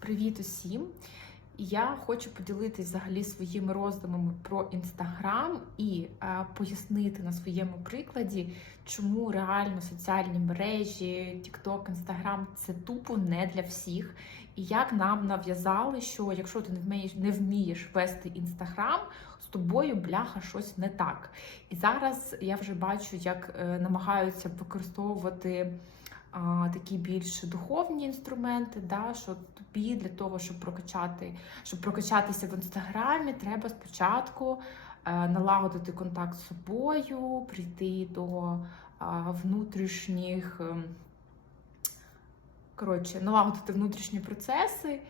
Привіт усім! Я хочу поділитись взагалі своїми роздумами про інстаграм і е, пояснити на своєму прикладі, чому реально соціальні мережі, TikTok, Instagram – це тупо не для всіх. І як нам нав'язали, що якщо ти не вмієш не вмієш вести інстаграм, з тобою бляха щось не так. І зараз я вже бачу, як е, намагаються використовувати а, такі більш духовні інструменти, да, що тобі для того, щоб прокачати, щоб прокачатися в інстаграмі, треба спочатку е, налагодити контакт з собою, прийти до а, внутрішніх, ем, коротше, налагодити внутрішні процеси.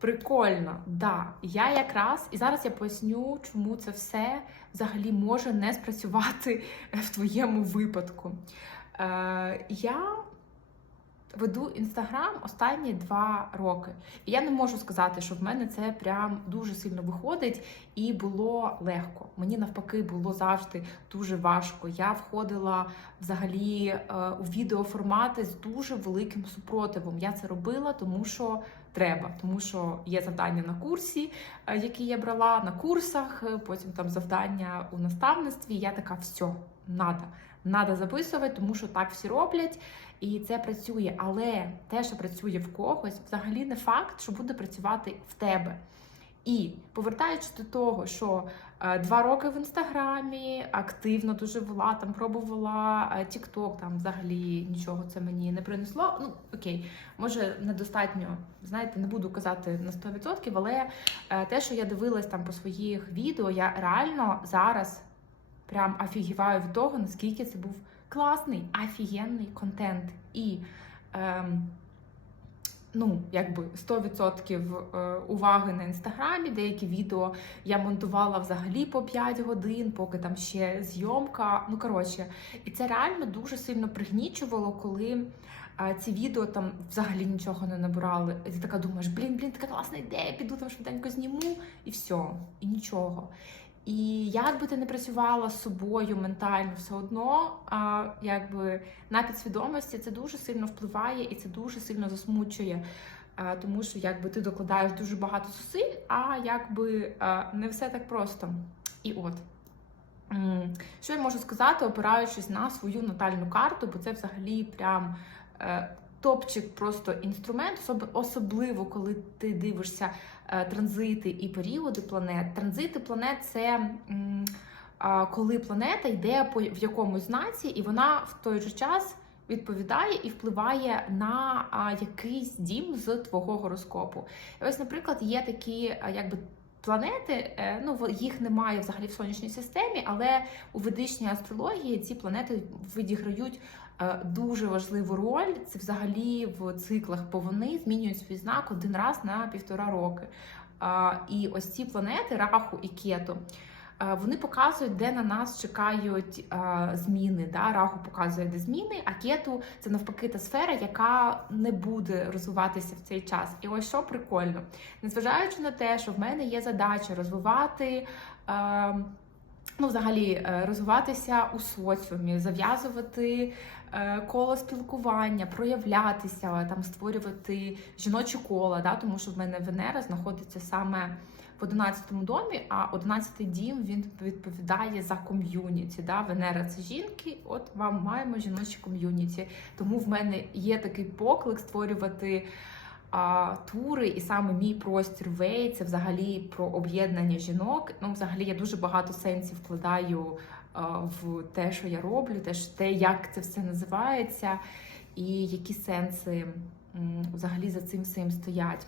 Прикольно, да. Я якраз і зараз я поясню, чому це все взагалі може не спрацювати в твоєму випадку. Е, я веду інстаграм останні два роки. І я не можу сказати, що в мене це прям дуже сильно виходить і було легко. Мені навпаки було завжди дуже важко. Я входила взагалі е, у відеоформати з дуже великим супротивом. Я це робила, тому що. Треба, тому що є завдання на курсі, е, які я брала на курсах, е, потім там завдання у наставництві. Я така, все, надо, надо записувати, тому що так всі роблять, і це працює. Але те, що працює в когось, взагалі не факт, що буде працювати в тебе. І повертаючись до того, що е, два роки в інстаграмі активно дуже вела, там пробувала е, TikTok, там взагалі нічого це мені не принесло. Ну окей, може недостатньо, знаєте, не буду казати на 100%, але е, те, що я дивилась там по своїх відео, я реально зараз прям офігіваю від того, наскільки це був класний, офігенний контент. І ем, ну, якби 100% е, уваги на інстаграмі. Деякі відео я монтувала взагалі по 5 годин, поки там ще зйомка. Ну коротше, і це реально дуже сильно пригнічувало, коли. А ці відео там взагалі нічого не набирали. І ти така думаєш, блін, блін, така класна ідея, піду там швиденько зніму, і все, і нічого. І як би ти не працювала з собою ментально, все одно, а, якби на підсвідомості це дуже сильно впливає і це дуже сильно засмучує. Тому що якби ти докладаєш дуже багато зусиль, а якби не все так просто. І от. Що я можу сказати, опираючись на свою натальну карту, бо це взагалі прям е, топчик, просто інструмент, особливо коли ти дивишся е, транзити і періоди планет. Транзити планет це коли планета йде в якомусь знаці, і вона в той же час відповідає і впливає на якийсь дім з твого гороскопу. І ось, наприклад, є такі, якби. Планети, е, ну їх немає взагалі в сонячній системі, але у ведичній астрології ці планети відіграють е, дуже важливу роль. Це взагалі в циклах, бо вони змінюють свій знак один раз на півтора роки. І ось ці планети, Раху і Кету, е, вони показують, де на нас чекають е, зміни. Да? Раху показує, де зміни, а кету це навпаки та сфера, яка не буде розвиватися в цей час. І ось що прикольно, незважаючи на те, що в мене є задача розвивати. Е, Ну, взагалі, е, розвиватися у соціумі, зав'язувати е, коло спілкування, проявлятися, там створювати жіночі кола, да, тому що в мене Венера знаходиться саме в 11-му домі, а 11-й дім він відповідає за ком'юніті. Да? Венера це жінки, от вам маємо жіночі ком'юніті. Тому в мене є такий поклик створювати. А, тури, і саме мій простір Вей це взагалі про об'єднання жінок. Ну, взагалі, я дуже багато сенсів вкладаю в те, що я роблю, те, як це все називається, і які сенси взагалі за цим всім стоять.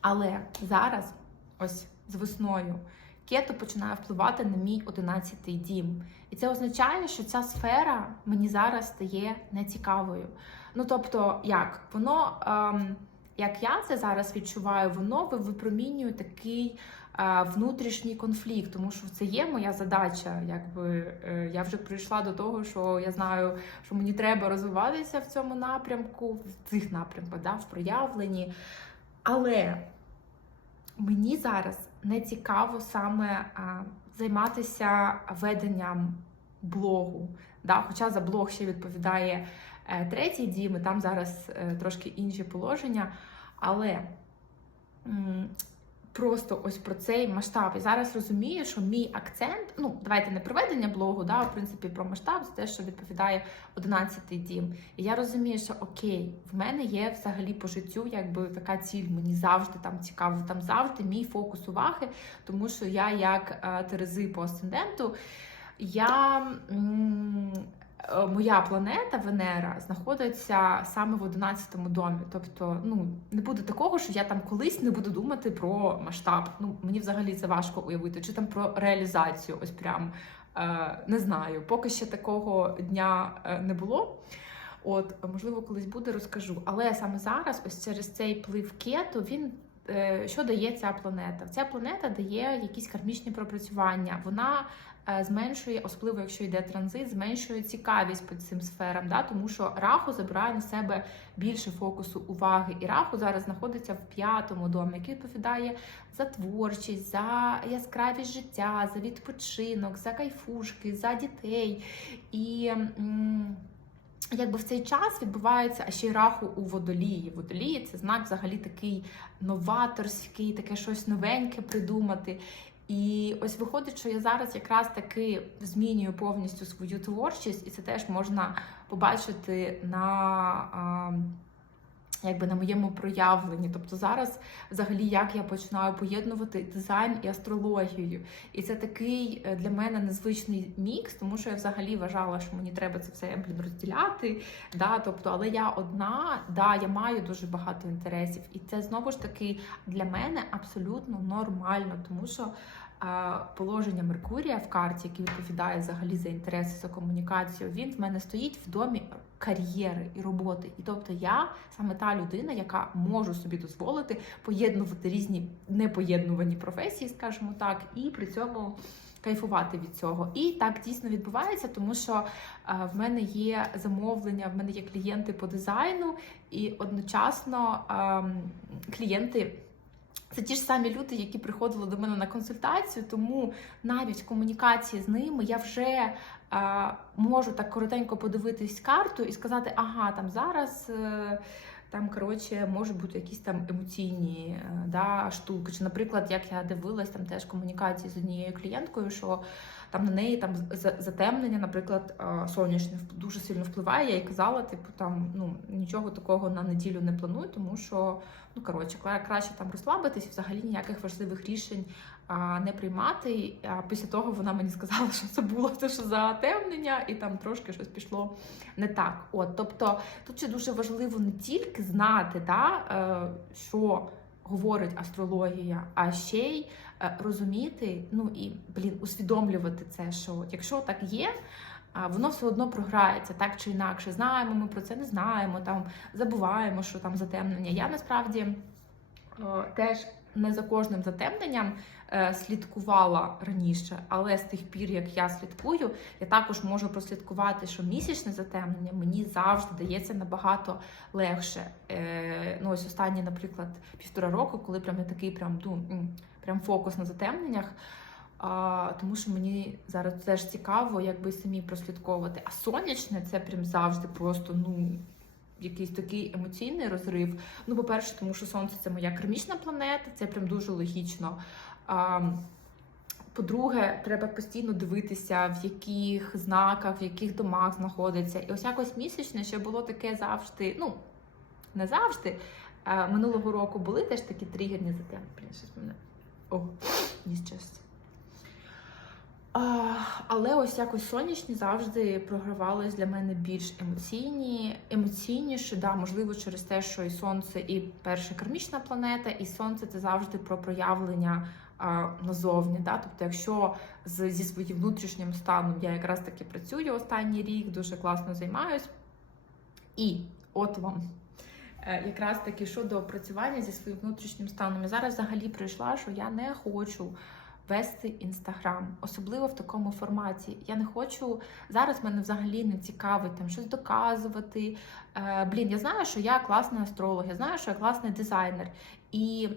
Але зараз, ось з весною, кето починає впливати на мій 11-й дім. І це означає, що ця сфера мені зараз стає нецікавою. Ну тобто, як воно, ем, як я це зараз відчуваю, воно випромінює такий внутрішній конфлікт, тому що це є моя задача. Якби е, я вже прийшла до того, що я знаю, що мені треба розвиватися в цьому напрямку, в цих напрямках, да, в проявленні. Але мені зараз не цікаво саме займатися веденням блогу. Да? Хоча за блог ще відповідає е, третій дім, і там зараз е, трошки інші положення. Але просто ось про цей масштаб. І зараз розумію, що мій акцент, ну давайте не проведення блогу, да, в принципі, про масштаб, це те, що відповідає 11-й дім. І я розумію, що окей, в мене є взагалі по життю якби така ціль. Мені завжди там цікаво, там завжди мій фокус уваги, тому що я як е, Терези по асценденту, я. Е, Моя планета Венера знаходиться саме в 11-му домі. Тобто, ну не буде такого, що я там колись не буду думати про масштаб. Ну мені взагалі це важко уявити, чи там про реалізацію. Ось прям е, не знаю. Поки ще такого дня е, не було. От, можливо, колись буде, розкажу. Але саме зараз, ось через цей плив кету, він. Е, Що дає ця планета? Ця планета дає якісь кармічні пропрацювання. Вона е, зменшує, особливо якщо йде транзит, зменшує цікавість по цим сферам, да? тому що раху забирає на себе більше фокусу уваги. І раху зараз знаходиться в п'ятому домі, який відповідає за творчість, за яскравість життя, за відпочинок, за кайфушки, за дітей. І Якби в цей час відбувається а ще й раху у водолії. Водолії це знак взагалі такий новаторський, таке щось новеньке придумати. І ось виходить, що я зараз якраз таки змінюю повністю свою творчість, і це теж можна побачити на. Якби на моєму проявленні, тобто зараз, взагалі, як я починаю поєднувати дизайн і астрологію, і це такий е, для мене незвичний мікс, тому що я взагалі вважала, що мені треба це все блін, розділяти. Да, тобто, але я одна, да, я маю дуже багато інтересів, і це знову ж таки для мене абсолютно нормально, тому що положення Меркурія в карті, який відповідає взагалі за інтереси за комунікацію, він в мене стоїть в домі кар'єри і роботи. І тобто я саме та людина, яка можу собі дозволити поєднувати різні непоєднувані професії, скажімо так, і при цьому. Кайфувати від цього, і так дійсно відбувається, тому що е, в мене є замовлення, в мене є клієнти по дизайну, і одночасно е, клієнти це ті ж самі люди, які приходили до мене на консультацію, тому навіть в комунікації з ними я вже е, можу так коротенько подивитись карту і сказати, ага, там зараз. Там, коротше, можуть бути якісь там емоційні е, да, штуки. Чи, наприклад, як я дивилась там теж комунікації з однією клієнткою, що там на неї там за- затемнення, наприклад, е, сонячне дуже сильно впливає. Я їй казала, типу, там ну нічого такого на неділю не плануй, тому що ну коротше, кра- краще там розслабитись, взагалі ніяких важливих рішень не приймати. А після того вона мені сказала, що це було те, що затемнення, і там трошки щось пішло не так. От, тобто тут ще дуже важливо не тільки знати, да, е, що говорить астрологія, а ще й е, розуміти, ну і блін, усвідомлювати це, що якщо так є. Воно все одно програється так чи інакше. Знаємо, ми про це не знаємо, там забуваємо, що там затемнення. Я насправді теж не за кожним затемненням слідкувала раніше, але з тих пір, як я слідкую, я також можу прослідкувати, що місячне затемнення мені завжди дається набагато легше. Е, ну ось останні, наприклад, півтора року, коли прям я такий прям ну, прям фокус на затемненнях. А, тому що мені зараз теж цікаво, якби самі прослідковувати. А сонячне це прям завжди просто ну якийсь такий емоційний розрив. Ну, по-перше, тому що сонце це моя кармічна планета, це прям дуже логічно. По-друге, треба постійно дивитися, в яких знаках, в яких домах знаходиться. І ось якось місячне ще було таке завжди. Ну, не завжди. Минулого року були теж такі тригерні затеми. Блін, щось мене. О, ніс. А, але ось якось сонячні завжди програвались для мене більш емоційні, емоційніші, да, можливо, через те, що і сонце, і перша кармічна планета, і сонце це завжди про проявлення назовні. Да? Тобто, якщо зі своїм внутрішнім станом я якраз таки працюю останній рік, дуже класно займаюсь. І от вам. Е, Якраз таки щодо опрацювання зі своїм внутрішнім станом. Я зараз взагалі прийшла, що я не хочу вести інстаграм, особливо в такому форматі. Я не хочу зараз. Мене взагалі не цікавить там щось доказувати, е, блін, я знаю, що я класний астролог, я знаю, що я класний дизайнер. І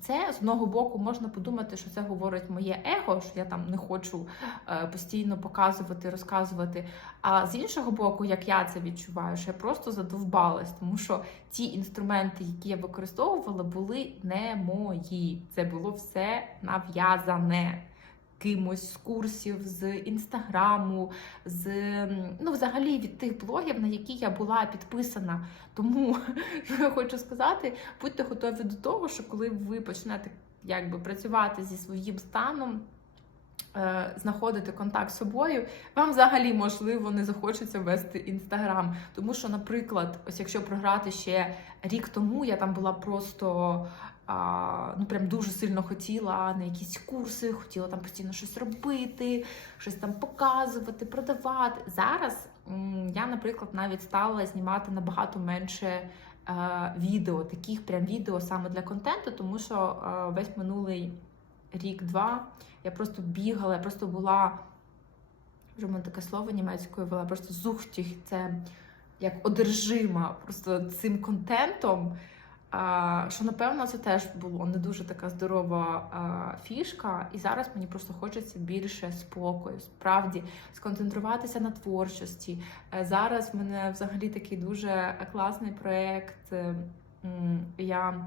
це з одного боку можна подумати, що це говорить моє его, що я там не хочу е, постійно показувати, розказувати. А з іншого боку, як я це відчуваю, що я просто задовбалась, тому що ті інструменти, які я використовувала, були не мої. Це було все нав'язане кимось з курсів, з інстаграму, з ну, взагалі від тих блогів, на які я була підписана. Тому що я хочу сказати, будьте готові до того, що коли ви почнете якби працювати зі своїм станом. е, Знаходити контакт з собою, вам взагалі можливо не захочеться вести інстаграм. Тому що, наприклад, ось якщо програти ще рік тому, я там була просто а, ну прям дуже сильно хотіла на якісь курси, хотіла там постійно щось робити, щось там показувати, продавати. Зараз я, наприклад, навіть стала знімати набагато менше е, відео, таких прям відео саме для контенту, тому що е, весь минулий рік-два я просто бігала, я просто була. Вже мене таке слово німецькою була, просто зухтіх, це як одержима просто цим контентом. Що напевно це теж було не дуже така здорова фішка, і зараз мені просто хочеться більше спокою, справді сконцентруватися на творчості. Е, Зараз в мене взагалі такий дуже класний проєкт. е, Я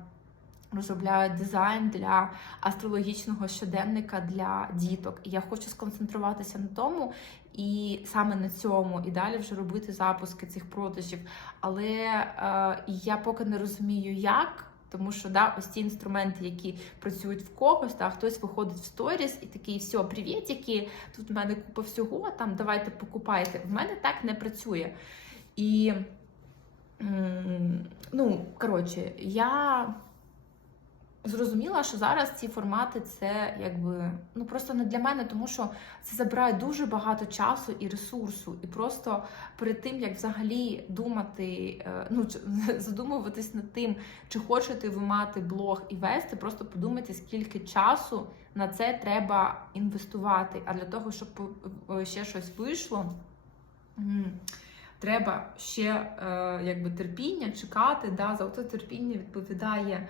розробляю дизайн для астрологічного щоденника для діток. І я хочу сконцентруватися на тому. І саме на цьому, і далі вже робити запуски цих продажів. Але е, я поки не розумію, як. Тому що да, ось ці інструменти, які працюють в когось, та хтось виходить в сторіс і такий, все, привітики, тут в мене купа всього, там давайте покупайте. В мене так не працює. І ну, коротше, я зрозуміла, що зараз ці формати це якби ну просто не для мене, тому що це забирає дуже багато часу і ресурсу. І просто перед тим як взагалі думати, е, ну задумуватись над тим, чи хочете ви мати блог і вести, просто подумайте, скільки часу на це треба інвестувати. А для того, щоб е, ще щось вийшло. Треба ще е, якби терпіння чекати. Да, За це терпіння відповідає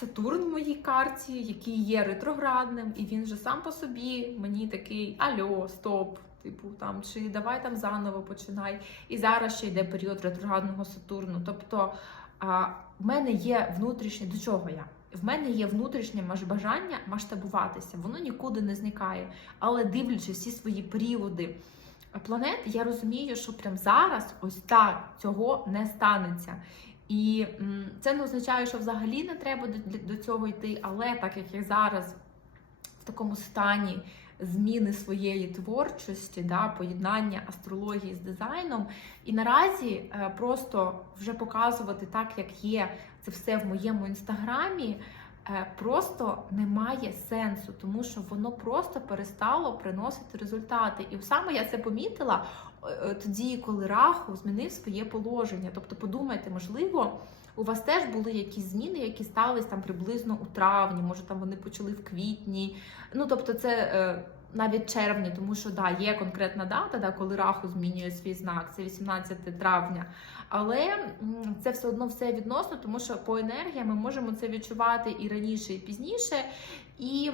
Сатурн в моїй карті, який є ретроградним, і він же сам по собі мені такий альо, стоп. Типу, там чи давай там заново починай. І зараз ще йде період ретроградного Сатурну. Тобто а, в мене є внутрішнє до чого я? В мене є внутрішнє бажання масштабуватися, воно нікуди не зникає. Але дивлячись всі свої періоди планет, я розумію, що прямо зараз ось так цього не станеться. І це не означає, що взагалі не треба до, цього йти, але так як я зараз в такому стані зміни своєї творчості, да, поєднання астрології з дизайном, і наразі е, просто вже показувати так, як є це все в моєму інстаграмі. Е, Просто немає сенсу, тому що воно просто перестало приносити результати. І саме я це помітила е, тоді, коли Раху змінив своє положення. Тобто, подумайте, можливо, у вас теж були якісь зміни, які стались там приблизно у травні, може там вони почали в квітні. Ну тобто, це е, навіть червні, тому що да, є конкретна дата, да, коли Раху змінює свій знак, це 18 травня. Але це все одно все відносно, тому що по енергіям ми можемо це відчувати і раніше, і пізніше. І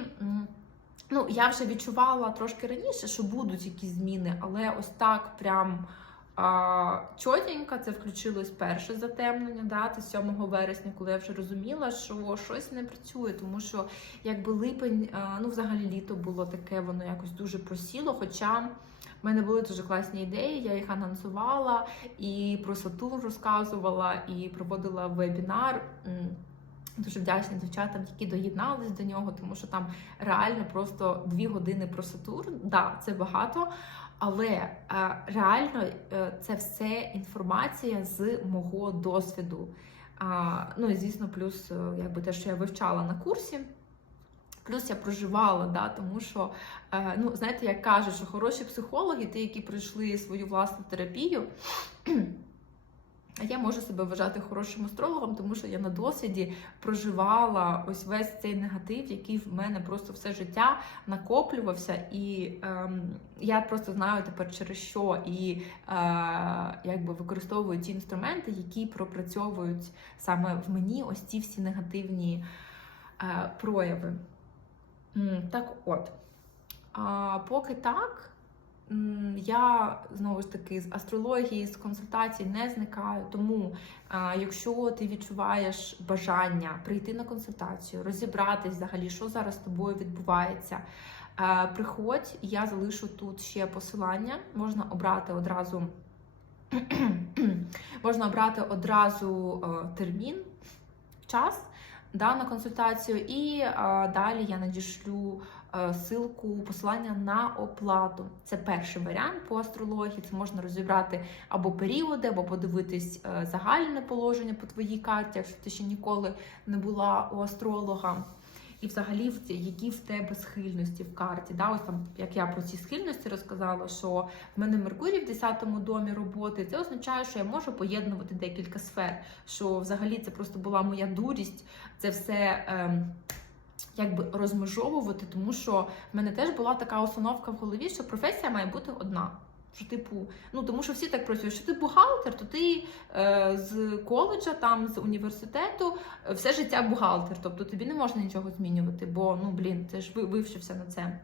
ну, я вже відчувала трошки раніше, що будуть якісь зміни, але ось так прям. А, чотенько це включилось перше затемнення, дати 7 вересня, коли я вже розуміла, що щось не працює, тому що якби липень, а, ну взагалі літо було таке, воно якось дуже просіло. Хоча в мене були дуже класні ідеї, я їх анонсувала і про Сатурн розказувала, і проводила вебінар. Дуже вдячна дівчатам, які доєднались до нього, тому що там реально просто дві години про Сатурн. Да, це багато, але е, реально е, це все інформація з мого досвіду. Ну і звісно, плюс е, якби те, що я вивчала на курсі. Плюс я проживала, да, тому що, ну, знаєте, як кажуть, що хороші психологи, ті, які пройшли свою власну терапію, я можу себе вважати хорошим астрологом, тому що я на досвіді проживала ось весь цей негатив, який в мене просто все життя накоплювався, і ем, я просто знаю тепер через що і е, якби використовую ті інструменти, які пропрацьовують саме в мені ось ці всі негативні е, прояви. Так от, а, поки так. Я знову ж таки з астрології, з консультацій не зникаю. Тому, якщо ти відчуваєш бажання прийти на консультацію, розібратись взагалі, що зараз з тобою відбувається, приходь, я залишу тут ще посилання. Можна обрати одразу можна обрати одразу е, термін, час да, на консультацію, і е, далі я надішлю е, ссылку, посилання на оплату. Це перший варіант по астрології. Це можна розібрати або періоди, або подивитись е, загальне положення по твоїй карті, якщо ти ще ніколи не була у астролога. І взагалі, які в тебе схильності в карті. Да? Ось там, як я про ці схильності розказала, що в мене Меркурій в 10-му домі роботи, це означає, що я можу поєднувати декілька сфер. Що взагалі це просто була моя дурість, це все. Ем, Якби розмежовувати, тому що в мене теж була така установка в голові, що професія має бути одна. Що, типу, ну тому що всі так працюють, що ти бухгалтер, то ти е, з коледжа, там з університету, все життя бухгалтер. Тобто тобі не можна нічого змінювати, бо ну блін, ти ж ви- вивчився на це.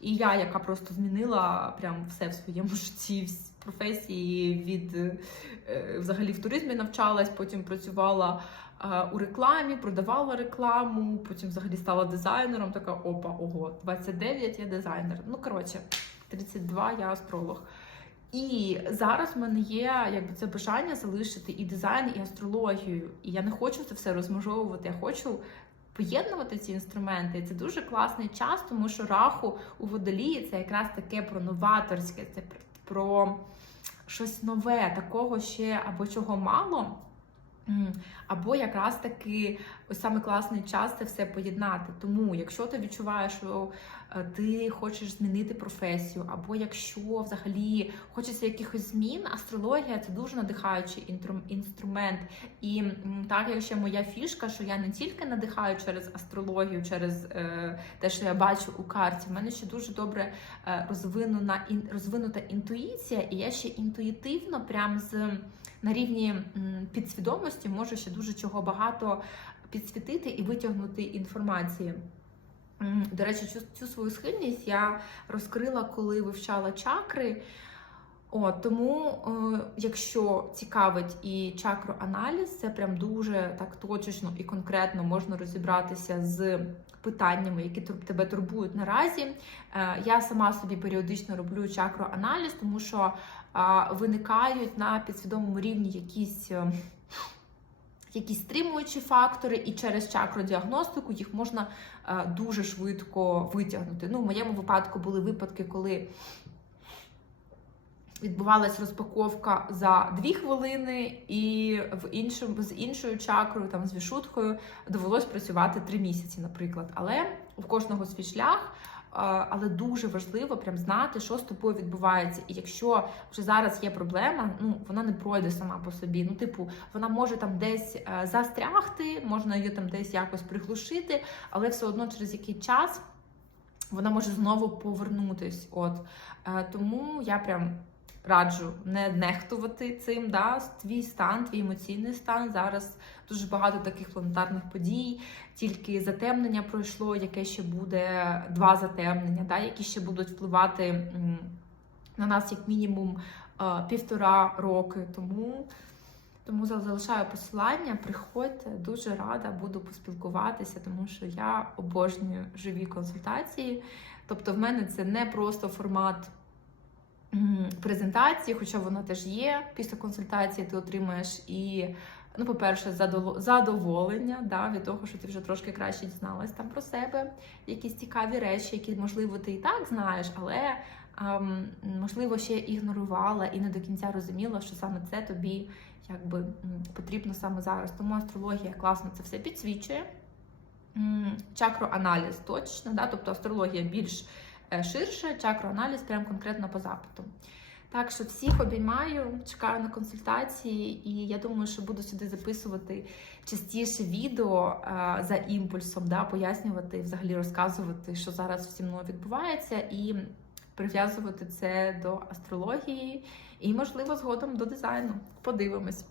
І я, яка просто змінила прям все в своєму житті, професії від е, взагалі в туризмі навчалась, потім працювала у рекламі, продавала рекламу, потім взагалі стала дизайнером. Така опа, ого, 29 я дизайнер. Ну коротше, 32 я астролог. І зараз в мене є якби це бажання залишити і дизайн, і астрологію. І я не хочу це все розмежовувати. Я хочу поєднувати ці інструменти. І це дуже класний час, тому що раху у водолії це якраз таке про новаторське, це про щось нове, такого ще або чого мало. Або якраз таки ось саме класний час це все поєднати. Тому, якщо ти відчуваєш, що е, ти хочеш змінити професію, або якщо взагалі хочеться якихось змін, астрологія це дуже надихаючий інструмент. І так, як ще моя фішка, що я не тільки надихаю через астрологію, через е, те, що я бачу у карті, в мене ще дуже добре е, розвинена розвинута інтуїція, і я ще інтуїтивно, прям з на рівні підсвідомості можу ще дуже чого багато підсвітити і витягнути інформації. До речі, цю, цю свою схильність я розкрила, коли вивчала чакри. От, тому, е, якщо цікавить і чакроаналіз, це прям дуже так точечно і конкретно можна розібратися з питаннями, які тебе турбують наразі. Е, я сама собі періодично роблю чакроаналіз, тому що а, виникають на підсвідомому рівні якісь. Якісь стримуючі фактори, і через чакродіагностику їх можна е, дуже швидко витягнути. Ну, в моєму випадку були випадки, коли відбувалась розпаковка за дві хвилини, і в іншому з іншою чакрою, там з вішуткою, довелось працювати три місяці, наприклад. Але у кожного свій шлях. Але дуже важливо прям знати, що з тобою відбувається. І якщо вже зараз є проблема, ну вона не пройде сама по собі. Ну, типу, вона може там десь е, застрягти, можна її там десь якось приглушити, але все одно через який час вона може знову повернутись. От е, тому я прям раджу не нехтувати цим. Да? Твій стан, твій емоційний стан. Зараз дуже багато таких планетарних подій. Тільки затемнення пройшло, яке ще буде два затемнення, да? які ще будуть впливати на нас як мінімум е, півтора роки. Тому. Тому залишаю посилання, приходьте, дуже рада буду поспілкуватися, тому що я обожнюю живі консультації. Тобто, в мене це не просто формат презентації, хоча вона теж є. Після консультації ти отримаєш і, ну, по-перше, задоволення да, від того, що ти вже трошки краще дізналась там про себе, якісь цікаві речі, які, можливо, ти і так знаєш, але ем, можливо ще ігнорувала і не до кінця розуміла, що саме це тобі якби потрібно саме зараз. Тому астрологія класно це все підсвічує. Чакроаналіз точно, да? тобто астрологія більш е, ширше, чакроаналіз прям конкретно по запиту. Так що всіх обіймаю, чекаю на консультації, і я думаю, що буду сюди записувати частіше відео е, за імпульсом, да, пояснювати, взагалі розказувати, що зараз всі мною відбувається, і прив'язувати це до астрології, і, можливо, згодом до дизайну. Подивимось.